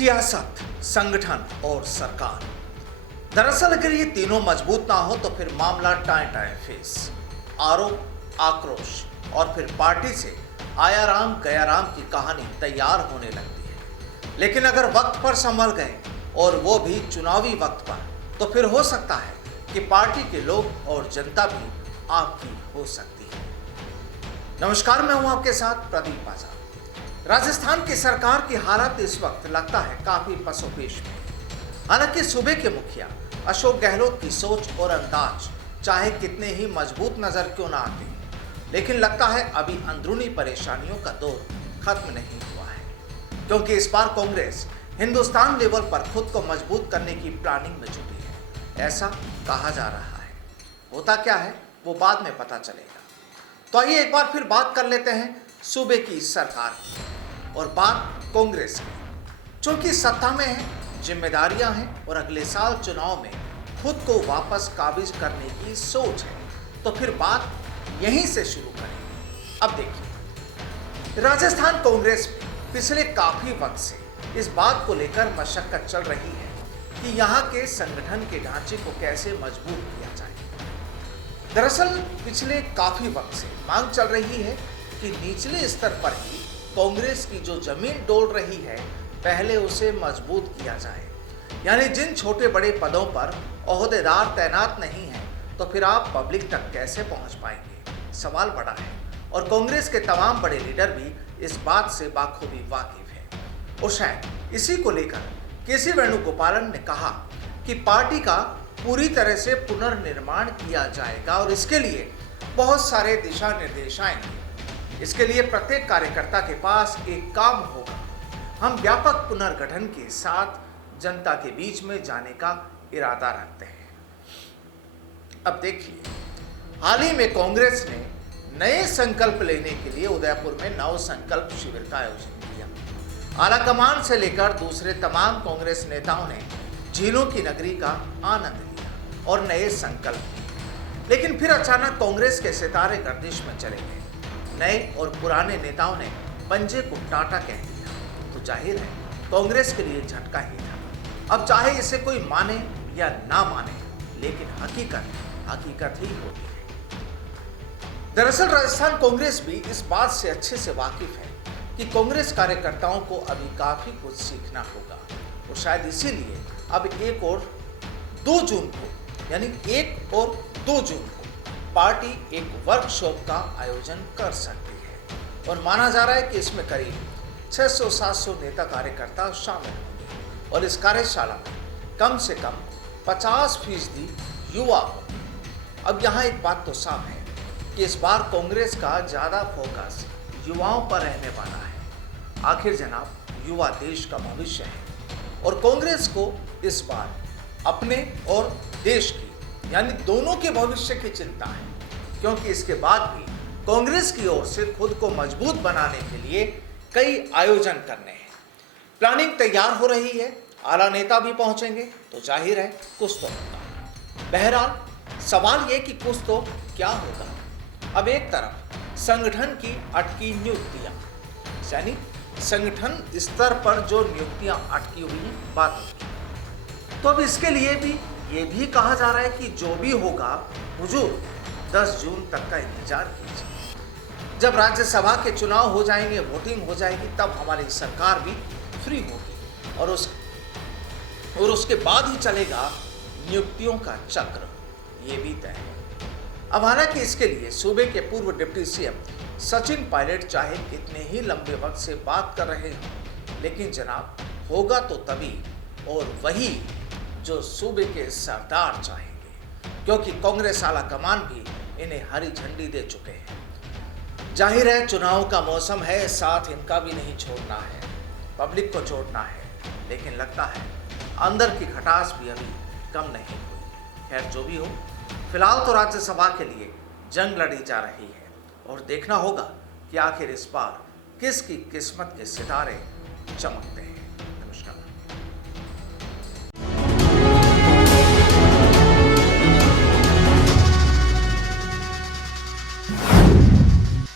सियासत, संगठन और सरकार। दरअसल अगर ये तीनों मजबूत ना हो तो फिर मामला टाएं टाएं फेस, आरोप, आक्रोश और फिर पार्टी से आया राम गया राम की कहानी तैयार होने लगती है। लेकिन अगर वक्त पर संभल गए और वो भी चुनावी वक्त पर, तो फिर हो सकता है कि पार्टी के लोग और जनता भी आपकी हो सकती है। नमस्कार, मैं हूं आपके साथ प्रदीप पाजा। राजस्थान की सरकार की हालत इस वक्त लगता है काफी पसोपेश में। हालांकि सूबे के मुखिया अशोक गहलोत की सोच और अंदाज चाहे कितने ही मजबूत नजर क्यों ना आते, लेकिन लगता है अभी अंदरूनी परेशानियों का दौर खत्म नहीं हुआ है, क्योंकि इस बार कांग्रेस हिंदुस्तान लेवल पर खुद को मजबूत करने की प्लानिंग में जुटी है, ऐसा कहा जा रहा है। होता क्या है वो बाद में पता चलेगा। तो आइए एक बार फिर बात कर लेते हैं सूबे की सरकार की और बात कांग्रेस की। चूंकि सत्ता में है, जिम्मेदारियां हैं और अगले साल चुनाव में खुद को वापस काबिज करने की सोच है, तो फिर बात यहीं से शुरू करेंगे। अब देखिए, राजस्थान कांग्रेस में पिछले काफी वक्त से इस बात को लेकर मशक्कत चल रही है कि यहाँ के संगठन के ढांचे को कैसे मजबूत किया जाए। दरअसल पिछले काफी वक्त से मांग चल रही है कि निचले स्तर पर ही कांग्रेस की जो जमीन डोल रही है, पहले उसे मजबूत किया जाए। यानी जिन छोटे बड़े पदों पर ओहदेदार तैनात नहीं हैं, तो फिर आप पब्लिक तक कैसे पहुंच पाएंगे, सवाल बड़ा है। और कांग्रेस के तमाम बड़े लीडर भी इस बात से बाखूबी वाकिफ है। और शायद इसी को लेकर केसी वेणुगोपालन ने कहा कि पार्टी का पूरी तरह से पुनर्निर्माण किया जाएगा और इसके लिए बहुत सारे दिशा निर्देश आएंगे। इसके लिए प्रत्येक कार्यकर्ता के पास एक काम होगा। हम व्यापक पुनर्गठन के साथ जनता के बीच में जाने का इरादा रखते हैं। अब देखिए, हाल ही में कांग्रेस ने नए संकल्प लेने के लिए उदयपुर में नव संकल्प शिविर का आयोजन किया। आलाकमान से लेकर दूसरे तमाम कांग्रेस नेताओं ने झीलों की नगरी का आनंद लिया और नए संकल्प लिए। लेकिन फिर अचानक कांग्रेस के सितारे गर्दिश में चले गए। नए और पुराने नेताओं ने पंजे को टाटा कह दिया, तो जाहिर है कांग्रेस के लिए झटका ही था। अब चाहे इसे कोई माने या ना माने, लेकिन हकीकत ही होती है। दरअसल राजस्थान कांग्रेस भी इस बात से अच्छे से वाकिफ है कि कांग्रेस कार्यकर्ताओं को अभी काफी कुछ सीखना होगा और शायद इसीलिए अब 1 और 2 जून को, यानी 1 और 2 जून को पार्टी एक वर्कशॉप का आयोजन कर सकती है और माना जा रहा है कि इसमें करीब 600-700 नेता कार्यकर्ता शामिल होंगे और इस कार्यशाला में कम से कम 50% युवा हो। अब यहाँ एक बात तो साफ है कि इस बार कांग्रेस का ज़्यादा फोकस युवाओं पर रहने वाला है। आखिर जनाब, युवा देश का भविष्य है और कांग्रेस को इस बार अपने और देश की, यानी दोनों के भविष्य की चिंता है, क्योंकि इसके बाद भी कांग्रेस की ओर से खुद को मजबूत बनाने के लिए कई आयोजन करने हैं। प्लानिंग तैयार हो रही है, आला नेता भी पहुंचेंगे, तो जाहिर है कुछ तो होगा। बहरहाल सवाल ये कि कुछ तो क्या होगा। अब एक तरफ संगठन की अटकी नियुक्तियां, यानी संगठन स्तर पर जो नियुक्तियां अटकी हुई हैं, बात होगी। तो अब इसके लिए भी ये भी कहा जा रहा है कि जो भी होगा हुजूर 10 जून तक का इंतजार कीजिए। जब राज्यसभा के चुनाव हो जाएंगे, वोटिंग हो जाएगी, तब हमारी सरकार भी फ्री होगी और उसके बाद ही चलेगा नियुक्तियों का चक्र, ये भी तय है। अब हालांकि इसके लिए सूबे के पूर्व डिप्टी सीएम सचिन पायलट चाहे कितने ही लंबे वक्त से बात कर रहे हैं, लेकिन जनाब होगा तो तभी, और वही जो सूबे के सरदार चाहेंगे, क्योंकि कांग्रेस आला कमान भी इन्हें हरी झंडी दे चुके हैं। जाहिर है चुनाव का मौसम है, साथ इनका भी नहीं छोड़ना है, पब्लिक को छोड़ना है, लेकिन लगता है अंदर की खटास भी अभी कम नहीं हुई। खैर जो भी हो, फिलहाल तो राज्यसभा के लिए जंग लड़ी जा रही है और देखना होगा कि आखिर इस बार किसकी किस्मत के सितारे चमकते हैं।